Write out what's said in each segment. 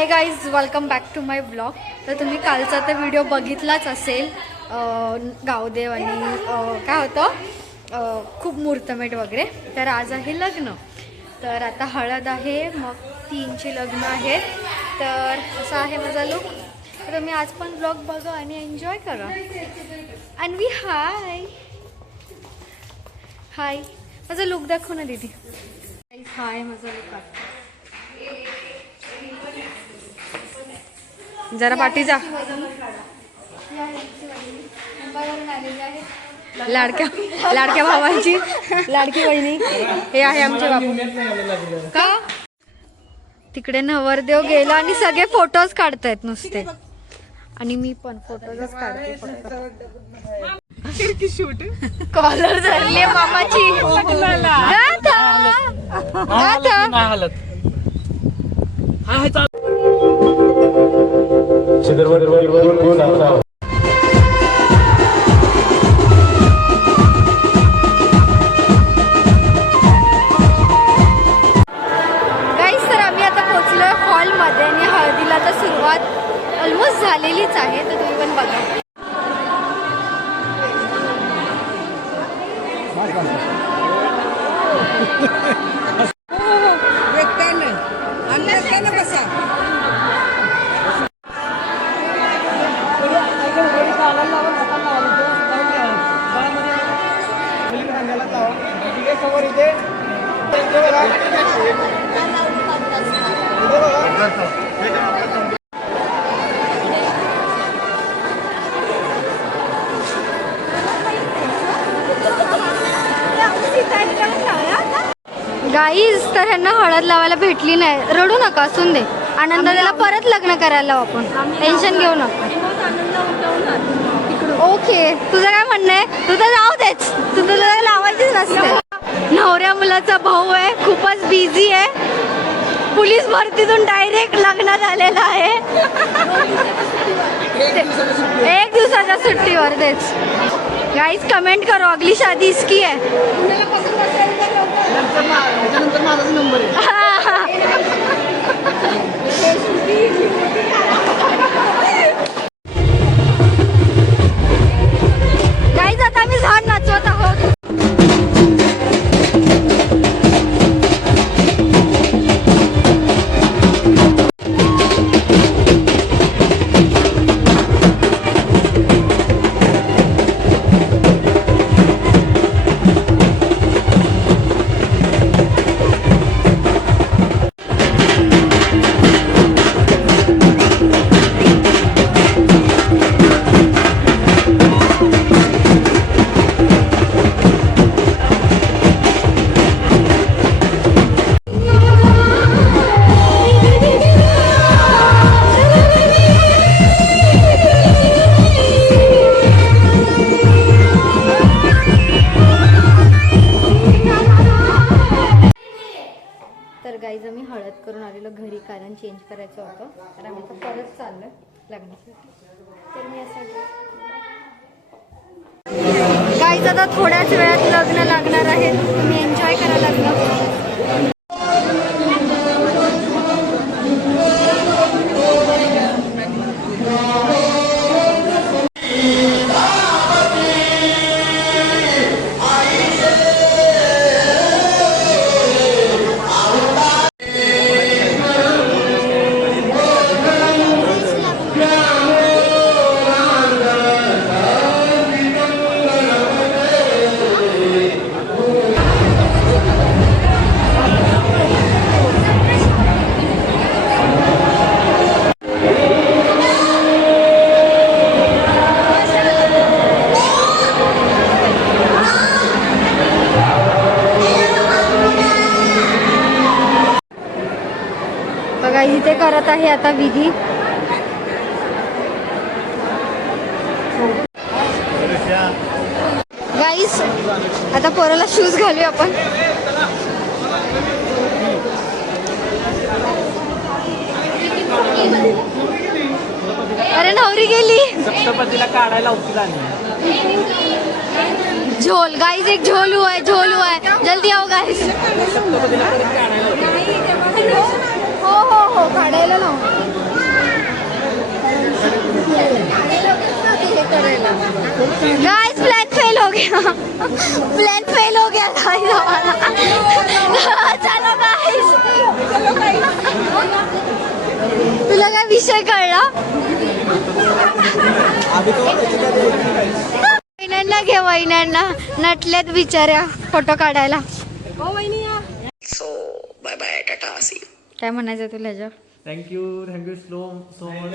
High guys, welcome back to my blog. तर तुम्ही कालचा तर व्हिडिओ बघितलाच असेल. गावदेव आणि काय होतं खूप मुहूर्तमेढ वगैरे. तर आज आहे लग्न. तर आता हळद आहे, मग 3ची लग्न आहेत. तर असा आहे माझा लुक. तर तुम्ही आज पण ब्लॉग बघा आणि एन्जॉय करा. अन्वी हाय हाय, माझा लुक दाखव ना दीदी. हाय, माझा लुक आहे. जरा पाठी जा. लाडक्या भावांची लाडकी बहिणी हे आहे आमचे बाबू. का तिकडे नवरदेव गेला आणि सगळे फोटोज काढतायत नुसते. आणि मी पण फोटोज काढते फक्त. कॉलर धरली मामाची. हॉलमध्ये आणि हळदीला तर सुरुवात ऑलमोस्ट झालेलीच आहे. तर तुम्ही पण बघा. गाईज, तर ह्यांना हळद लावायला भेटली नाही. रडू नका, असून दे. आनंद त्याला परत लग्न करायला आपण. टेन्शन घेऊ नका. ओके, तुझं काय म्हणणं आहे? तुझं जाऊ देच, तुझं लावायचीच नसते. नवऱ्या मुलाचा भाऊ आहे, खूपच बिझी आहे. पोलीस भरतीतून डायरेक्ट लग्न झालेलं आहे. 1 दिवसाच्या सुट्टीवर. तेच गाईज, कमेंट करो अगली शादी इसकी है. गाईज, आता आम्ही झाड नाचवत आहोत. गाईज, आम्ही हळद करून आलेलो घरी, कारण चेंज करायचं होतं. तर आम्ही तर परत चाललो लग्नासाठी. तर मी असं गाईज, आता थोड्याच वेळात लग्न लागणार आहे. तुम्ही एन्जॉय करा लग्न. बघा, इथे करत आहे आता विधी. गाईस, आता पोराला शूज घालूया आपण. अरे, नवरी गेली. सप्तपदीला काढायला झोल. गाईस, एक झोल हुआ है, जल्दी आओ गाईस. हो हो हो, काढायला लावू. करायला. गाइस प्लान फेल हो गया. प्लान फेल हो गया गाइस हमारा. चलो गाइस. तुला काय विषय कळला? वहिन्यांना घे, वहिन्यांना नटलेत बिचाऱ्या फोटो काढायला. So bye bye tata see. काय म्हणायचं तुला ह्याच्यावर? Thank you so much.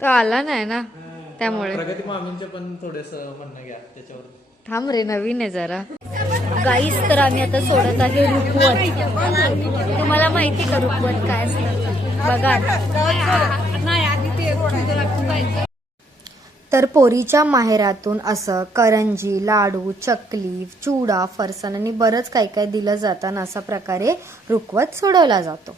तो आला नाही ना त्यामुळे. प्रगती मामींचे पण थोडंसं म्हणणं घ्या त्याच्यावर. थांब रे, नवीन आहे जरा. गाईस तर आम्ही आता सोडत आहे रुखवत. तुम्हाला माहिती का रुखवत काय असतं? बघा. तर पोरीच्या माहेरातून असं करंजी, लाडू, चकली, चिवडा, फरसाण आणि बरंच काय काय दिलं जातं. अशा प्रकारे रुखवत सोडवला जातो.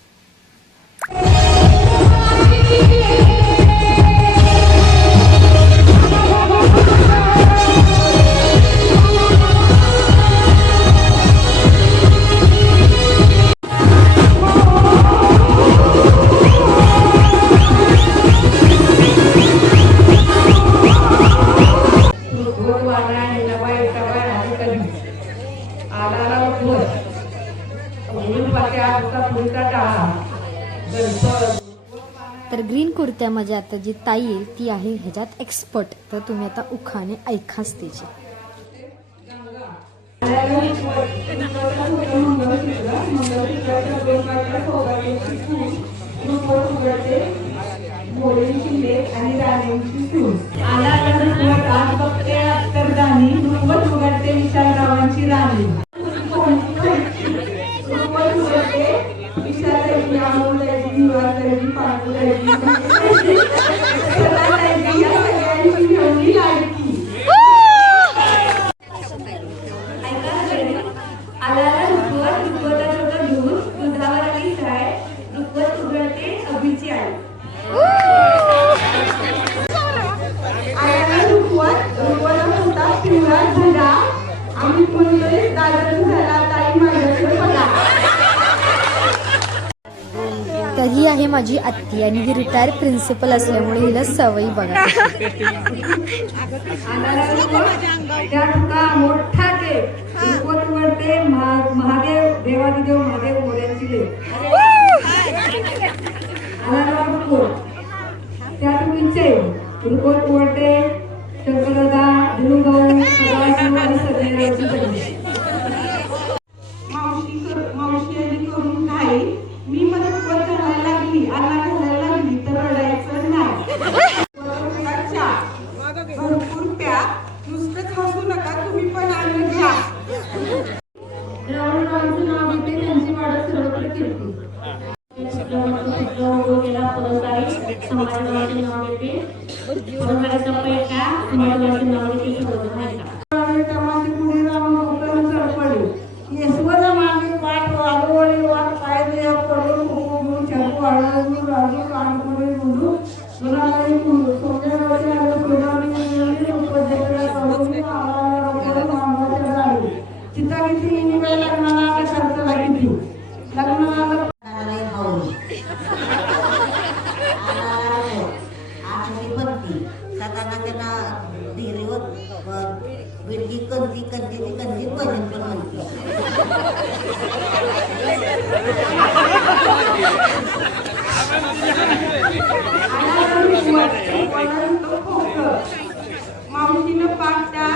तर ग्रीन कुर्त्यामध्ये आता जी ताई आहे ती आहे ह्याच्यात एक्सपर्ट. तर तुम्ही आता उखाणे ऐकाच तिचे. तर ही आहे माझी आत्ती आणि ही रिटायर प्रिन्सिपल असल्यामुळे हिला सवयी बघा. मोठा महादेव देवादिदेव महादेव मोर्यांची त्या तुमचे रुपवत उघडते शंकरदादा धनुभाऊ सदाशिव आणि सगळे मावशी आधी करून नाही. मी मदत करायला लागली, आला घालायला लागली तर रडायचं नाही. भरपूर प्या, नुसतंच हसू नका, तुम्ही पण अन्न घ्या. रावणरावांचं नाव घेते, त्यांची वाढत सर्वत्र कीर्ती. गेला परंतरी समाजवाचे नाव घेते, परंपरेचा पैका समाजवाचे नाव घेते. टमाटे पुढे राम होकर चढपडे येसवरा मागे पाठ वागवळे वाट पाय दया पडून उभून चाकू आळून राजू कानपुडे मुडू गुणाबाई मुडू सोन्यावरचे आलं सोनावणी मिळवली उपजगला करून आळाला रोकड मांगाच्या जाळी चिता किती निवळ लग्नाला खर्चला किती लग्नाला विडगी कंदी कंदी कंदी भजन पण म्हणते. मावशीनं पाकटा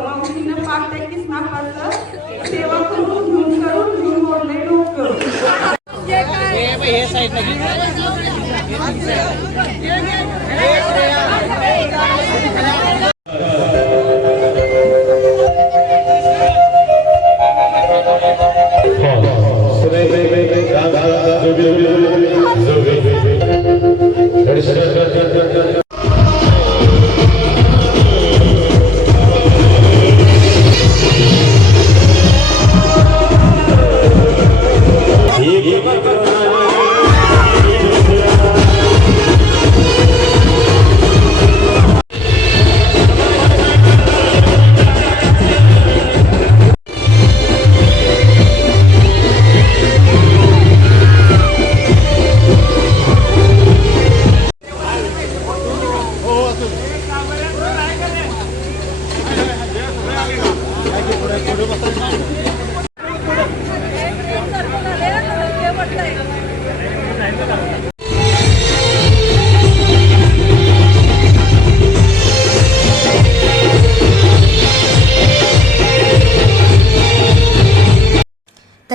मावशीनं पाकटा किसनापाचं सेवा करून घेऊन मोडले डोकं.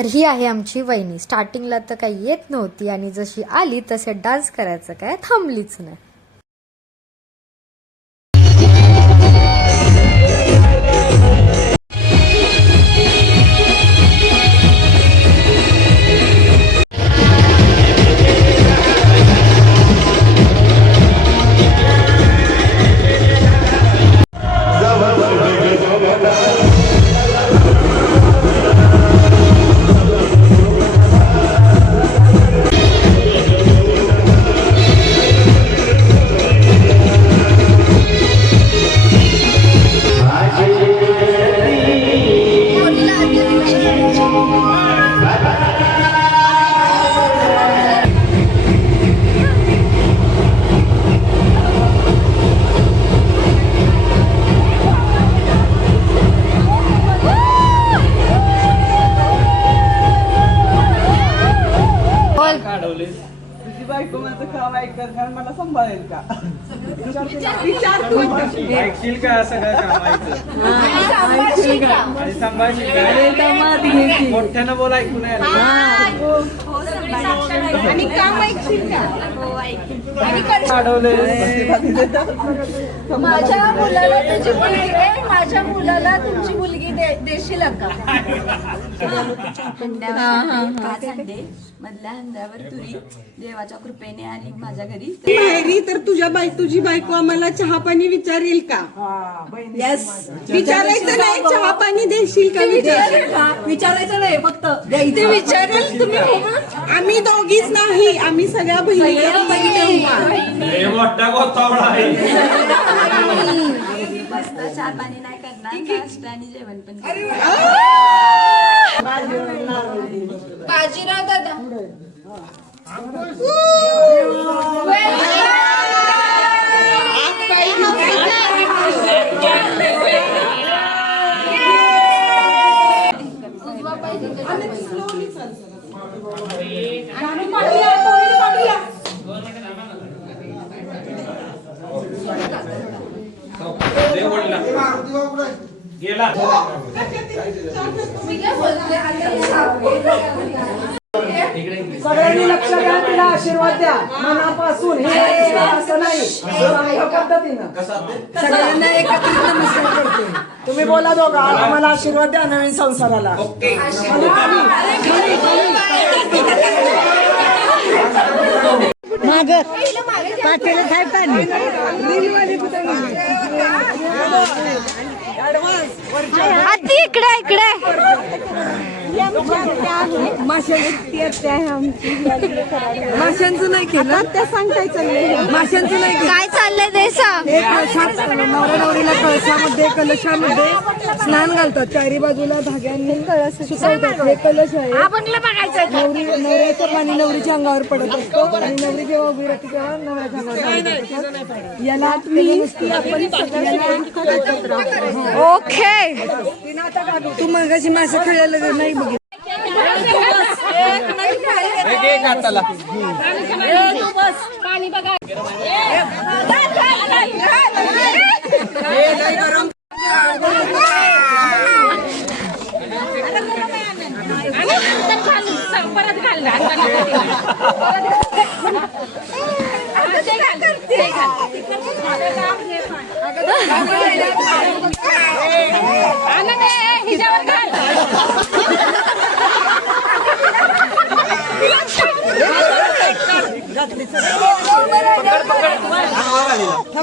तर ही आहे आमची वहिनी. स्टार्टिंगला तर काही येत नव्हती आणि जशी आली तसे डान्स करायचं काय थांबलीच नाही. तुझी बायको माझं काम ऐकत कारण मला सांभाळेल का ऐकशील का सगळं काम आणि सांभाळशील का मोठ्यानं बोल ऐकू नाही आणि काम ऐकशील का? माझ्या मुलाला तुझी मुलगी आहे, माझ्या मुलाला तुमची मुलगी देशील का? मधल्या हंड्यावर तुरी देवाच्या कृपेने आली माझ्या घरी. माहेरी तर तुझी बायको आम्हाला चहा पाणी विचारेल का? येस विचारायचं नाही, चहा पाणी देशील का? विचारायचं नाही, फक्त ते विचारेल तुम्ही हो का? आम्ही दोघीच नाही, आम्ही सगळ्या बहिणी मस्त चहा पाणी नाही करणार, नाश्ता आणि जेवण पण करणार. बाजीराव दादा सगळ्यांनी लक्ष द्या, तिला आशीर्वाद द्या मनापासून. हे असं नाही, चांगल्या पद्धतीनं सगळ्यांना एकत्रित नमस्कार करते. तुम्ही बोला दोघा, आम्हाला आशीर्वाद द्या नवीन संसाराला. आती इकडे इकडे माशांचं नाही केलं, त्या सांगताय चाललंय. माशांचं नाही केलं. काय चाललंय देसा? हे कळशात नवरा नवरीला कळशामध्ये कलशामध्ये स्नान घालतात. चारी बाजूला धाग्यांनी कळश सुकवतात. हे कलश आहे. नवऱ्याचं पाणी नवरीच्या अंगावर पडत असतो आणि नवरी जेव्हा उभी राहते तेव्हा नवऱ्याच्या अंगावर पडत असतं. याला नुसती आपण सगळ्यांना ओके. तू मगाशी मासे खायला नाही बघितलं.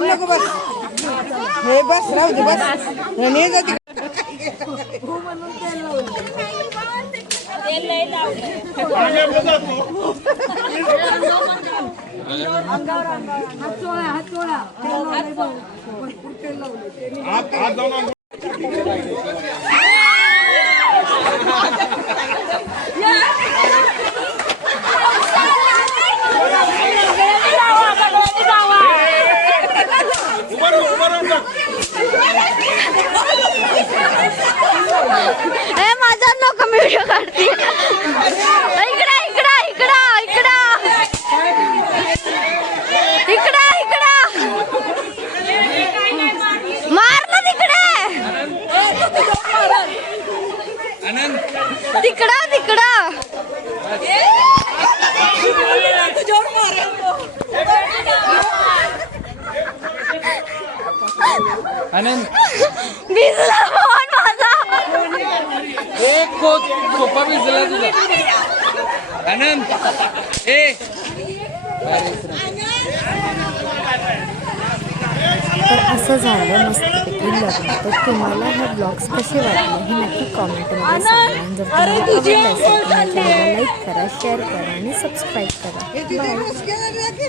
नको बस, हे बस राहू दे बस. नाही जाते माझा नको मी व्हिडिओ काढते. इकडा इकडा इकडा इकडा इकडा इकडा मार ना तिकडे तिकडा इकडं. आनंद भिजला फोन माझा. एक खोपा भिजला तुझा. आनंद तर असं झालं मस्तपैकी लग्न. तर तुम्हाला हे ब्लॉग्स कसे वाटले हे नक्की कॉमेंटमध्ये सांगा. आणि जर तुम्हाला आवडलं असेल तर चॅनलला लाईक करा, शेअर करा आणि सबस्क्राईब करा. बाय.